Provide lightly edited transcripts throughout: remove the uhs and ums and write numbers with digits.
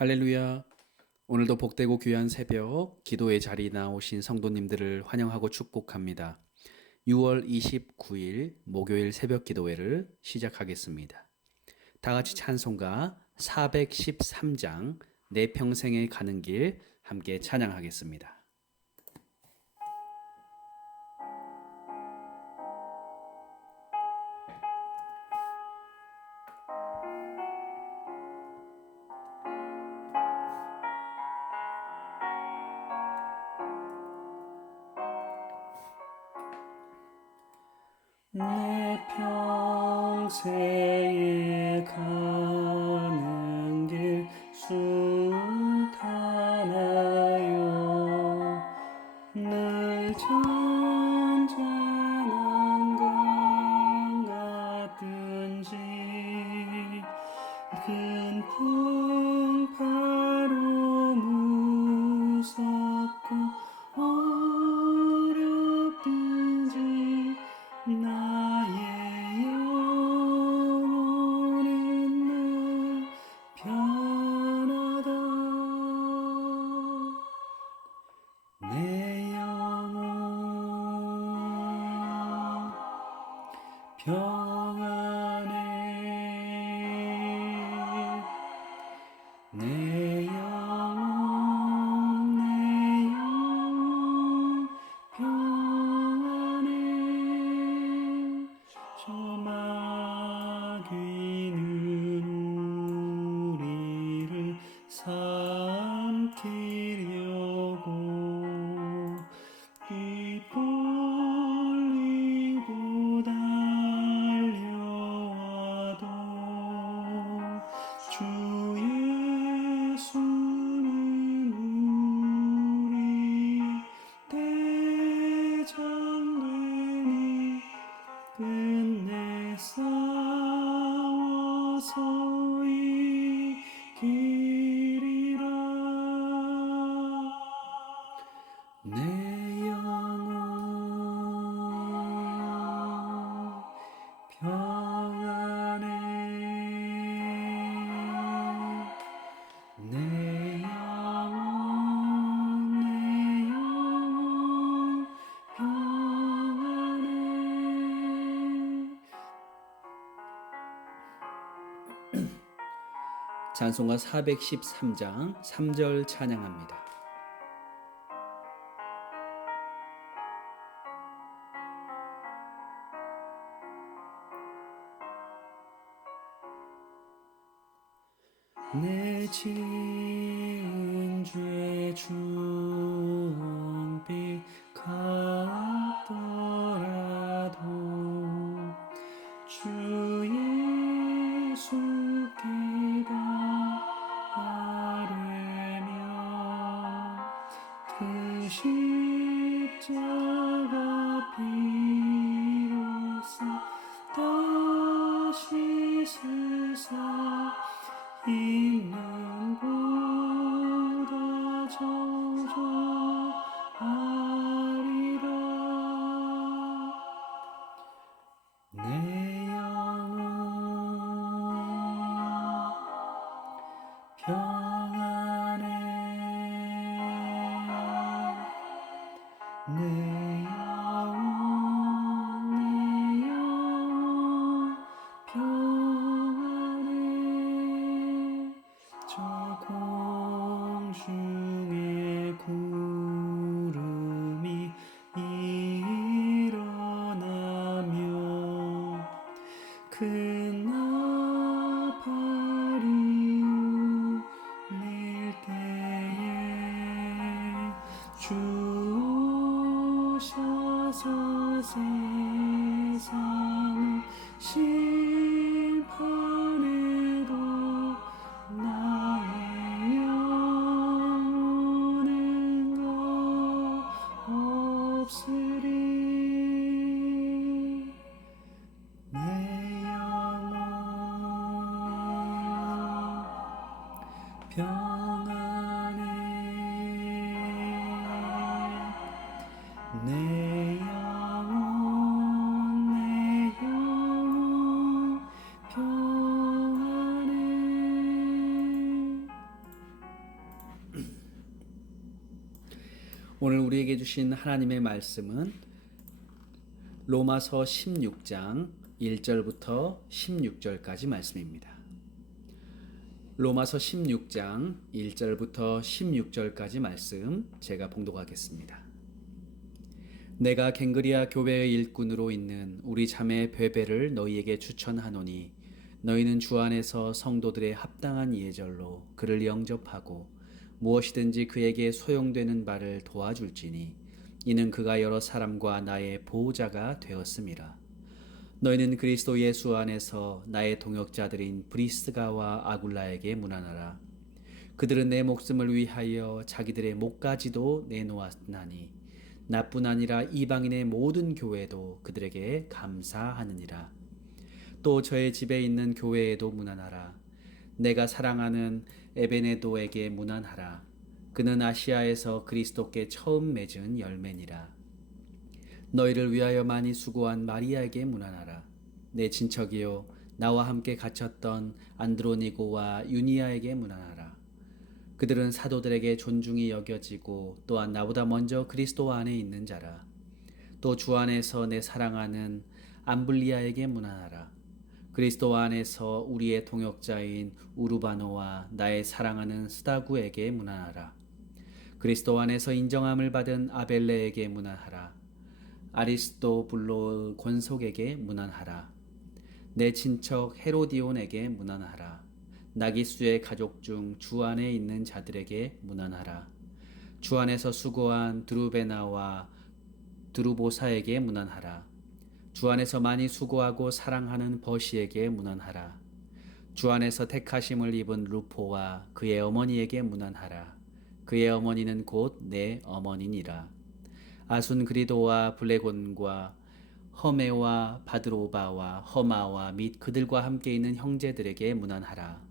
할렐루야. 오늘도 복되고 귀한 새벽 기도의 자리 나오신 성도님들을 환영하고 축복합니다. 6월 29일 목요일 새벽 기도회를 시작하겠습니다. 다 같이 찬송가 413장 내 평생에 가는 길 함께 찬양하겠습니다. 내 평생에 가는 길 순탄하여 늘 잔잔한 강 같든지 큰 풍파로 무섭고 어렵든지 나의 영혼은 늘 편하다. 내 영혼 평안해. 내 영혼 평안해. 저 마귀는 우리를 삼키려고 귀 벌리고 달려와도 주 예수는 우리 대장되니 끝내 싸워서 이기리라. 내 영혼 평안해. 내 영혼 평안해. 찬송가 413장 3절 찬양합니다. 내 지은 죄 중빛 같더라도 주 예수께 아뢰며 그 십자가 피로써 다시 세상 있는 보다 정죄하리라. 내 영혼 평안해. 내 영혼 평안해. 저 공중에 구름이 일어나며 큰 나팔이 울릴 때에 주 오셔서 세상을 심판해도 나의 영혼은 없으리. 내 영혼 평안해. 내 영혼 평안해. 오늘 우리에게 주신 하나님의 말씀은 로마서 16장 1절부터 16절까지 말씀입니다. 로마서 16장 1절부터 16절까지 말씀 제가 봉독하겠습니다. 내가 갱그리아 교회의 일꾼으로 있는 우리 자매 베베를 너희에게 추천하노니 너희는 주 안에서 성도들의 합당한 예절로 그를 영접하고 무엇이든지 그에게 소용되는 바를 도와줄지니 이는 그가 여러 사람과 나의 보호자가 되었음이라. 너희는 그리스도 예수 안에서 나의 동역자들인 브리스가와 아굴라에게 문안하라. 그들은 내 목숨을 위하여 자기들의 목까지도 내놓았나니 나뿐 아니라 이방인의 모든 교회도 그들에게 감사하느니라. 또 저의 집에 있는 교회에도 문안하라. 내가 사랑하는 에베네도에게 문안하라. 그는 아시아에서 그리스도께 처음 맺은 열매니라. 너희를 위하여 많이 수고한 마리아에게 문안하라. 내 친척이요 나와 함께 갇혔던 안드로니고와 유니아에게 문안하라. 그들은 사도들에게 존중이 여겨지고 또한 나보다 먼저 그리스도 안에 있는 자라. 또 주 안에서 내 사랑하는 암블리아에게 문안하라. 그리스도 안에서 우리의 동역자인 우르바노와 나의 사랑하는 스다구에게 문안하라. 그리스도 안에서 인정함을 받은 아벨레에게 문안하라. 아리스토블로의 권속에게 문안하라. 내 친척 헤로디온에게 문안하라. 나기수의 가족 중 주 안에 있는 자들에게 문안하라. 주 안에서 수고한 드루베나와 드루보사에게 문안하라. 주 안에서 많이 수고하고 사랑하는 버시에게 문안하라. 주 안에서 택하심을 입은 루포와 그의 어머니에게 문안하라. 그의 어머니는 곧 내 어머니니라. 아순그리도와 블레곤과 허메와 바드로바와 허마와 및 그들과 함께 있는 형제들에게 문안하라.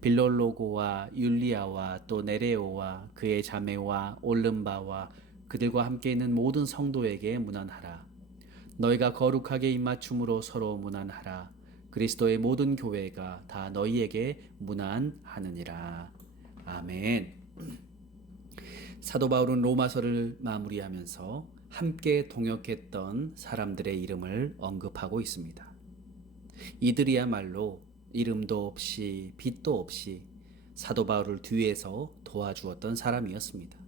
빌롤로고와 율리아와 또 네레오와 그의 자매와 올름바와 그들과 함께 있는 모든 성도에게 문안하라. 너희가 거룩하게 입맞춤으로 서로 문안하라. 그리스도의 모든 교회가 다 너희에게 문안하느니라. 아멘. 사도 바울은 로마서를 마무리하면서 함께 동역했던 사람들의 이름을 언급하고 있습니다. 이들이야말로 이름도 없이 빛도 없이 사도 바울을 뒤에서 도와주었던 사람이었습니다.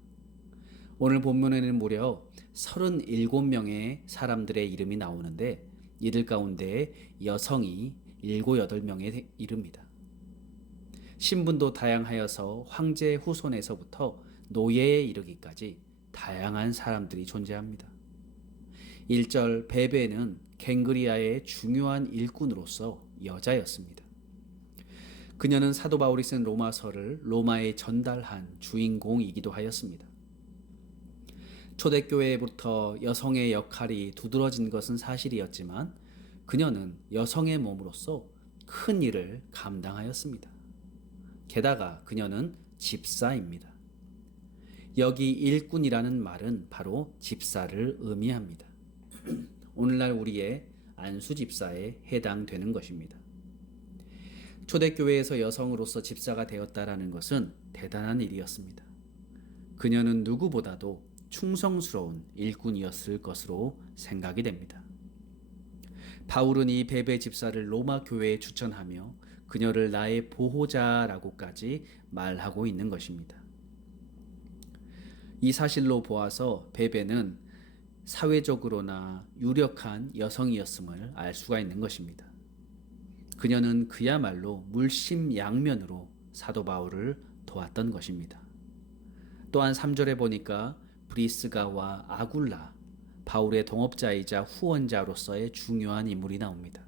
오늘 본문에는 무려 37명의 사람들의 이름이 나오는데 이들 가운데 여성이 7, 8명에 이릅니다. 신분도 다양하여서 황제 후손에서부터 노예에 이르기까지 다양한 사람들이 존재합니다. 1절 베베는 갱그리아의 중요한 일꾼으로서 여자였습니다. 그녀는 사도 바울이 쓴 로마서를 로마에 전달한 주인공이기도 하였습니다. 초대교회부터 여성의 역할이 두드러진 것은 사실이었지만 그녀는 여성의 몸으로서 큰 일을 감당하였습니다. 게다가 그녀는 집사입니다. 여기 일꾼이라는 말은 바로 집사를 의미합니다. 오늘날 우리의 안수 집사에 해당되는 것입니다. 초대교회에서 여성으로서 집사가 되었다라는 것은 대단한 일이었습니다. 그녀는 누구보다도 충성스러운 일꾼이었을 것으로 생각이 됩니다. 바울은 이 베베 집사를 로마 교회에 추천하며 그녀를 나의 보호자라고까지 말하고 있는 것입니다. 이 사실로 보아서 베베는 사회적으로나 유력한 여성이었음을 알 수가 있는 것입니다. 그녀는 그야말로 물심양면으로 사도 바울을 도왔던 것입니다. 또한 3절에 보니까 브리스가와 아굴라, 바울의 동업자이자 후원자로서의 중요한 인물이 나옵니다.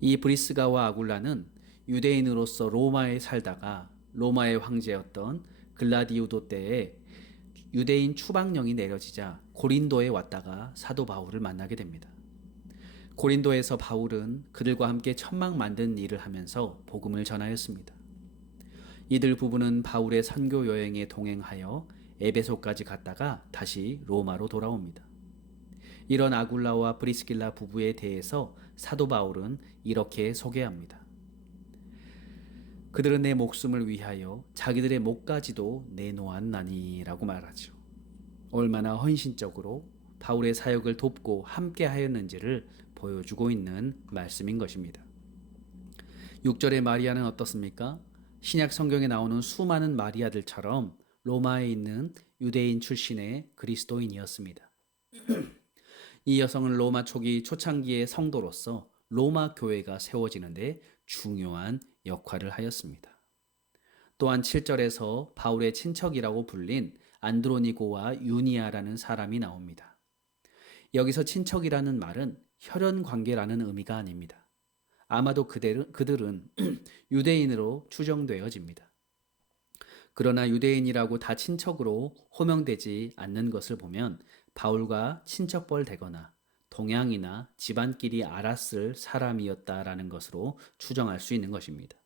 이 브리스가와 아굴라는 유대인으로서 로마에 살다가 로마의 황제였던 글라디우도 때에 유대인 추방령이 내려지자 고린도에 왔다가 사도 바울을 만나게 됩니다. 고린도에서 바울은 그들과 함께 천막 만든 일을 하면서 복음을 전하였습니다. 이들 부부는 바울의 선교 여행에 동행하여 에베소까지 갔다가 다시 로마로 돌아옵니다. 이런 아굴라와 브리스길라 부부에 대해서 사도 바울은 이렇게 소개합니다. 그들은 내 목숨을 위하여 자기들의 목까지도 내놓았나니라고 말하죠. 얼마나 헌신적으로 바울의 사역을 돕고 함께 하였는지를 보여주고 있는 말씀인 것입니다. 6절의 마리아는 어떻습니까? 신약 성경에 나오는 수많은 마리아들처럼 로마에 있는 유대인 출신의 그리스도인이었습니다. 이 여성은 로마 초기 초창기의 성도로서 로마 교회가 세워지는데 중요한 역할을 하였습니다. 또한 7절에서 바울의 친척이라고 불린 안드로니고와 유니아라는 사람이 나옵니다. 여기서 친척이라는 말은 혈연 관계라는 의미가 아닙니다. 아마도 그들은 유대인으로 추정되어집니다. 그러나 유대인이라고 다 친척으로 호명되지 않는 것을 보면 바울과 친척벌 되거나 동양이나 집안끼리 알았을 사람이었다라는 것으로 추정할 수 있는 것입니다.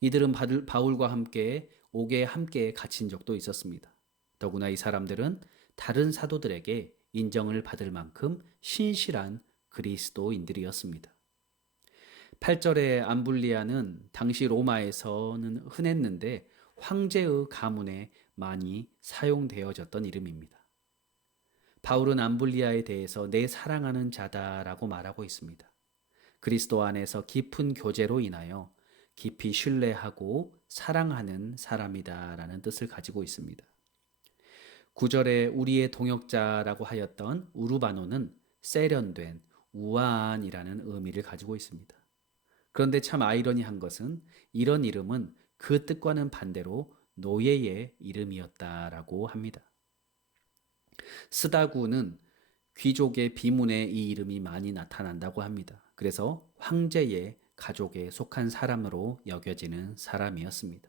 이들은 바울과 함께 옥에 함께 갇힌 적도 있었습니다. 더구나 이 사람들은 다른 사도들에게 인정을 받을 만큼 신실한 그리스도인들이었습니다. 8절의 암블리아는 당시 로마에서는 흔했는데 황제의 가문에 많이 사용되어졌던 이름입니다. 바울은 암블리아에 대해서 내 사랑하는 자다라고 말하고 있습니다. 그리스도 안에서 깊은 교제로 인하여 깊이 신뢰하고 사랑하는 사람이다라는 뜻을 가지고 있습니다. 9절에 우리의 동역자라고 하였던 우르바노는 세련된 우아한이라는 의미를 가지고 있습니다. 그런데 참 아이러니한 것은 이런 이름은 그 뜻과는 반대로 노예의 이름이었다라고 합니다. 스다구는 귀족의 비문에 이 이름이 많이 나타난다고 합니다. 그래서 황제의 가족에 속한 사람으로 여겨지는 사람이었습니다.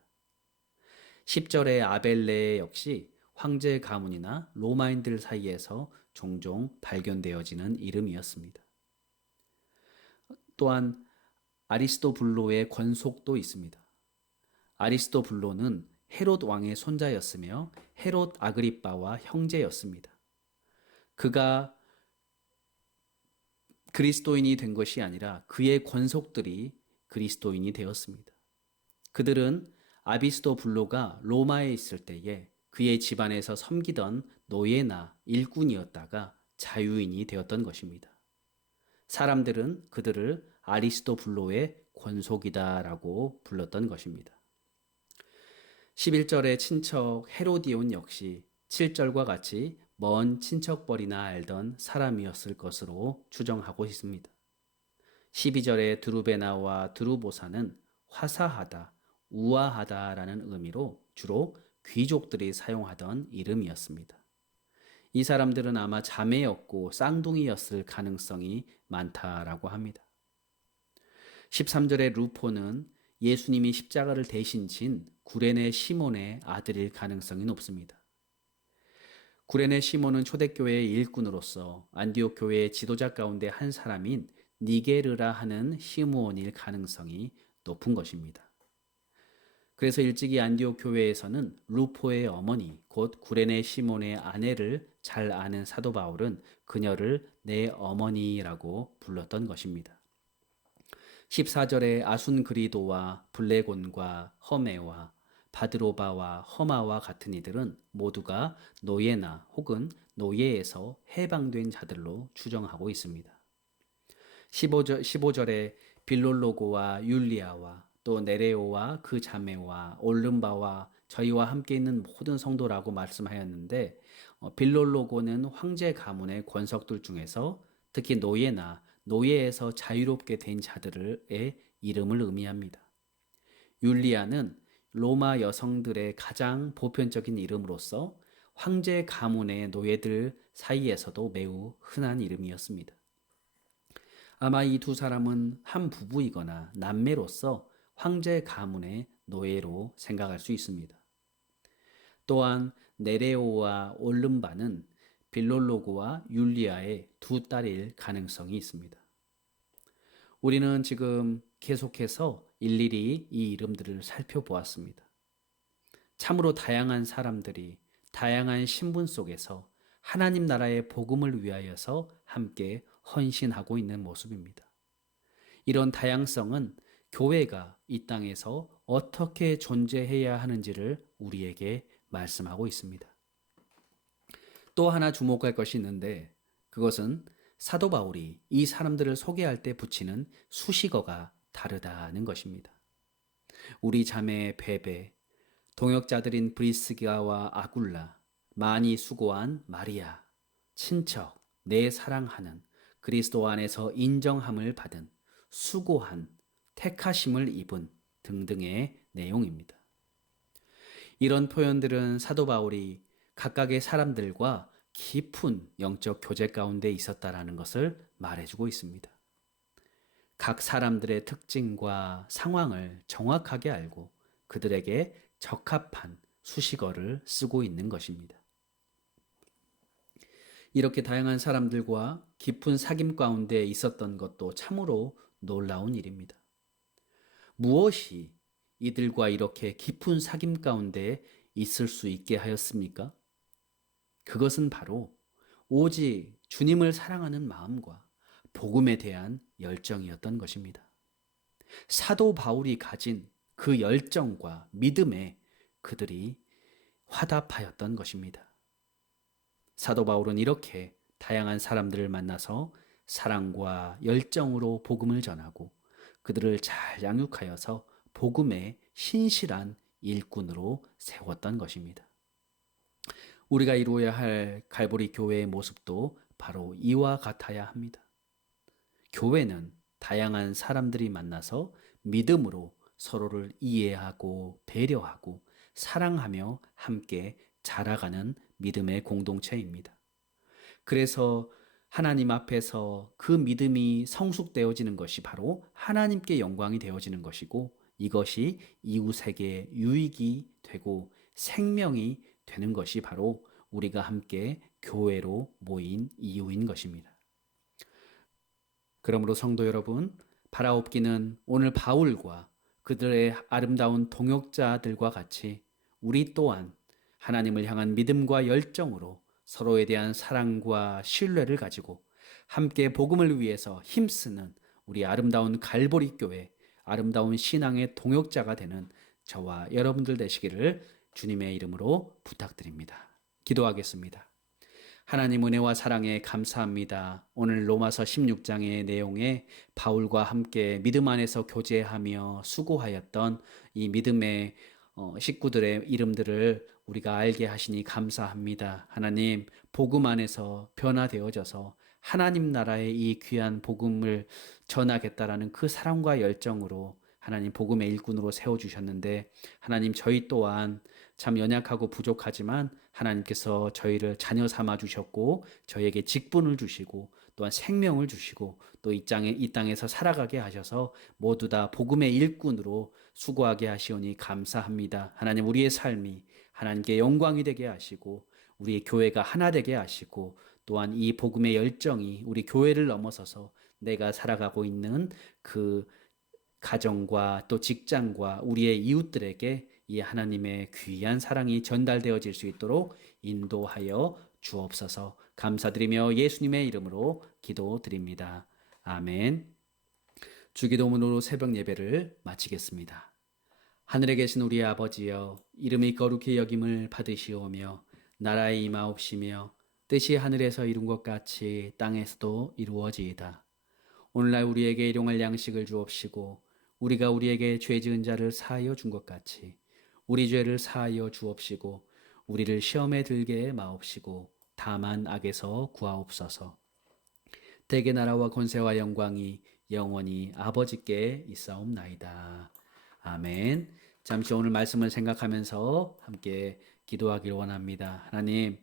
10절의 아벨레 역시 황제 가문이나 로마인들 사이에서 종종 발견되어지는 이름이었습니다. 또한 아리스토블로의 권속도 있습니다. 아리스토블로는 헤롯 왕의 손자였으며 헤롯 아그리빠와 형제였습니다. 그가 그리스도인이 된 것이 아니라 그의 권속들이 그리스도인이 되었습니다. 그들은 아비스토블로가 로마에 있을 때에 그의 집안에서 섬기던 노예나 일꾼이었다가 자유인이 되었던 것입니다. 사람들은 그들을 아리스토블로의 권속이다라고 불렀던 것입니다. 11절의 친척 헤로디온 역시 7절과 같이 먼 친척벌이나 알던 사람이었을 것으로 추정하고 있습니다. 12절의 드루베나와 드루보사는 화사하다, 우아하다라는 의미로 주로 귀족들이 사용하던 이름이었습니다. 이 사람들은 아마 자매였고 쌍둥이였을 가능성이 많다라고 합니다. 13절의 루포는 예수님이 십자가를 대신 진 구레네 시몬의 아들일 가능성이 높습니다. 구레네 시몬은 초대교회의 일꾼으로서 안디옥 교회의 지도자 가운데 한 사람인 니게르라 하는 시므온일 가능성이 높은 것입니다. 그래서 일찍이 안디옥 교회에서는 루포의 어머니 곧 구레네 시몬의 아내를 잘 아는 사도 바울은 그녀를 내 어머니라고 불렀던 것입니다. 14절에 아순그리도와 블레곤과 허메와 바드로바와 허마와 같은 이들은 모두가 노예나 혹은 노예에서 해방된 자들로 추정하고 있습니다. 15절에 빌롤로고와 율리아와 또 네레오와 그 자매와 올름바와 저희와 함께 있는 모든 성도라고 말씀하였는데 빌롤로고는 황제 가문의 권석들 중에서 특히 노예나 노예에서 자유롭게 된 자들의 이름을 의미합니다. 율리아는 로마 여성들의 가장 보편적인 이름으로서 황제 가문의 노예들 사이에서도 매우 흔한 이름이었습니다. 아마 이 두 사람은 한 부부이거나 남매로서 황제 가문의 노예로 생각할 수 있습니다. 또한 네레오와 올름바는 빌롤로고와 율리아의 두 딸일 가능성이 있습니다. 우리는 지금 계속해서 일일이 이 이름들을 살펴보았습니다. 참으로 다양한 사람들이 다양한 신분 속에서 하나님 나라의 복음을 위하여서 함께 헌신하고 있는 모습입니다. 이런 다양성은 교회가 이 땅에서 어떻게 존재해야 하는지를 우리에게 말씀하고 있습니다. 또 하나 주목할 것이 있는데 그것은 사도 바울이 이 사람들을 소개할 때 붙이는 수식어가 다르다는 것입니다. 우리 자매 베베, 동역자들인 브리스가와 아굴라, 많이 수고한 마리아, 친척, 내 사랑하는, 그리스도 안에서 인정함을 받은, 수고한, 택하심을 입은 등등의 내용입니다. 이런 표현들은 사도 바울이 각각의 사람들과 깊은 영적 교제 가운데 있었다라는 것을 말해주고 있습니다. 각 사람들의 특징과 상황을 정확하게 알고 그들에게 적합한 수식어를 쓰고 있는 것입니다. 이렇게 다양한 사람들과 깊은 사귐 가운데 있었던 것도 참으로 놀라운 일입니다. 무엇이 이들과 이렇게 깊은 사귐 가운데 있을 수 있게 하였습니까? 그것은 바로 오직 주님을 사랑하는 마음과 복음에 대한 열정이었던 것입니다. 사도 바울이 가진 그 열정과 믿음에 그들이 화답하였던 것입니다. 사도 바울은 이렇게 다양한 사람들을 만나서 사랑과 열정으로 복음을 전하고 그들을 잘 양육하여서 복음의 신실한 일꾼으로 세웠던 것입니다. 우리가 이루어야 할 갈보리 교회의 모습도 바로 이와 같아야 합니다. 교회는 다양한 사람들이 만나서 믿음으로 서로를 이해하고 배려하고 사랑하며 함께 자라가는 믿음의 공동체입니다. 그래서 하나님 앞에서 그 믿음이 성숙되어지는 것이 바로 하나님께 영광이 되어지는 것이고 이것이 이웃에게 유익이 되고 생명이 되는 것이 바로 우리가 함께 교회로 모인 이유인 것입니다. 그러므로 성도 여러분, 바라옵기는 오늘 바울과 그들의 아름다운 동역자들과 같이 우리 또한 하나님을 향한 믿음과 열정으로 서로에 대한 사랑과 신뢰를 가지고 함께 복음을 위해서 힘쓰는 우리 아름다운 갈보리 교회, 아름다운 신앙의 동역자가 되는 저와 여러분들 되시기를 주님의 이름으로 부탁드립니다. 기도하겠습니다. 하나님 은혜와 사랑에 감사합니다. 오늘 로마서 16장의 내용에 바울과 함께 믿음 안에서 교제하며 수고하였던 이 믿음의 식구들의 이름들을 우리가 알게 하시니 감사합니다. 하나님, 복음 안에서 변화되어져서 하나님 나라의 이 귀한 복음을 전하겠다라는 그 사랑과 열정으로 하나님 복음의 일꾼으로 세워주셨는데 하나님 저희 또한 참 연약하고 부족하지만 하나님께서 저희를 자녀 삼아 주셨고 저희에게 직분을 주시고 또한 생명을 주시고 또 이 땅에서 살아가게 하셔서 모두 다 복음의 일꾼으로 수고하게 하시오니 감사합니다. 하나님 우리의 삶이 하나님께 영광이 되게 하시고 우리의 교회가 하나 되게 하시고 또한 이 복음의 열정이 우리 교회를 넘어서서 내가 살아가고 있는 그 가정과 또 직장과 우리의 이웃들에게 이 하나님의 귀한 사랑이 전달되어질 수 있도록 인도하여 주옵소서. 감사드리며 예수님의 이름으로 기도드립니다. 아멘. 주기도문으로 새벽 예배를 마치겠습니다. 하늘에 계신 우리 아버지여, 이름이 거룩히 여김을 받으시오며 나라의 임하옵시며 뜻이 하늘에서 이룬 것 같이 땅에서도 이루어지이다. 오늘날 우리에게 일용할 양식을 주옵시고 우리가 우리에게 죄 지은 자를 사하여 준 것 같이 우리 죄를 사하여 주옵시고 우리를 시험에 들게 마옵시고 다만 악에서 구하옵소서. 대개 나라와 권세와 영광이 영원히 아버지께 있사옵나이다. 아멘. 잠시 오늘 말씀을 생각하면서 함께 기도하기를 원합니다. 하나님,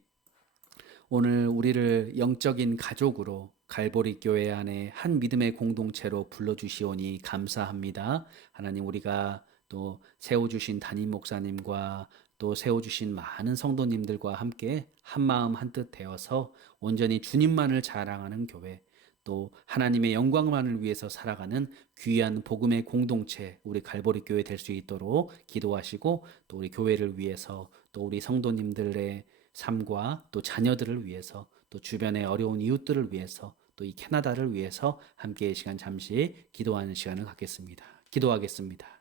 오늘 우리를 영적인 가족으로 갈보리 교회 안에 한 믿음의 공동체로 불러주시오니 감사합니다. 하나님, 우리가 또 세워주신 담임 목사님과 또 세워주신 많은 성도님들과 함께 한마음 한뜻 되어서 온전히 주님만을 자랑하는 교회, 또 하나님의 영광만을 위해서 살아가는 귀한 복음의 공동체, 우리 갈보리 교회 될 수 있도록 기도하시고 또 우리 교회를 위해서 또 우리 성도님들의 삶과 또 자녀들을 위해서 또 주변의 어려운 이웃들을 위해서 또 이 캐나다를 위해서 함께 이 시간 잠시 기도하는 시간을 갖겠습니다. 기도하겠습니다.